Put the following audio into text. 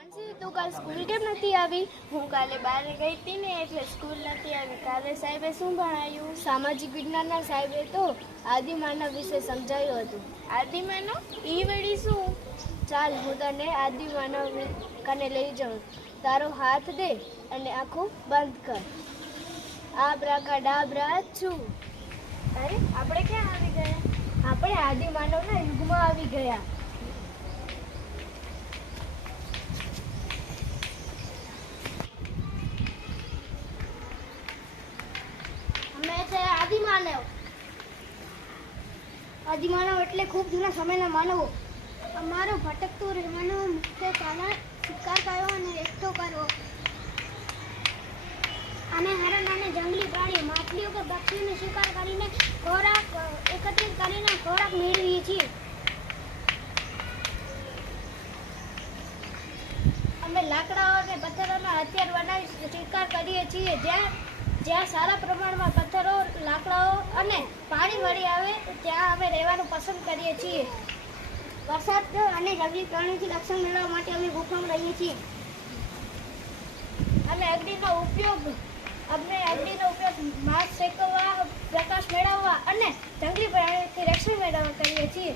તું કાલ સ્કૂલ કેમ નથી આવી? હું કાલે બહાર ગઈ હતી ને એટલે સ્કૂલ નથી આવી. કાલે સાહેબે શું ભણાવ્યું? સામાજિક વિજ્ઞાનના સાહેબે તો આદિમાનવ વિશે સમજાવ્યું હતું. આદિમાનવ? ઈ વળી શું? ચાલ હું તને આદિમાનવ કને લઈ જાઉં. તારો હાથ દે અને આંખો બંધ કર. આબ્રાકાડાબ્રા છું. અરે આપણે ક્યાં આવી ગયા? આપણે આદિમાનવના યુગમાં આવી ગયા. આદિમાનવ એટલે ખૂબ જૂના સમયના માનવો. અમારો ભટકતું રહેવાનું મુખ્ય કારણ શિકાર કરવો અને એકઠો કરવો. અમે હરણ અને જંગલી પ્રાણીઓ, માછલીઓ કે પક્ષીઓનો શિકાર કરીને ખોરાક એકત્રિત કરીને ખોરાક મેળવીએ છીએ. અમે લાકડાઓ અને પથ્થરોના હથિયાર બનાવી શિકાર કરીએ છીએ. જ્યાં સારા પ્રમાણમાં પથ્થરો, લાકડાઓ અને પાણી મળી આવે ત્યાં અમે રહેવાનું પસંદ કરીએ છીએ. વરસાદ અને જંગલી પ્રાણીઓથી રક્ષણ મેળવવા માટે અમે ગુફામાં રહીએ છીએ. અમે અગ્નિનો ઉપયોગ માંસ શેકવવા, પ્રકાશ મેળવવા અને જંગલી પ્રાણીઓથી રક્ષણ મેળવવા કરીએ છીએ.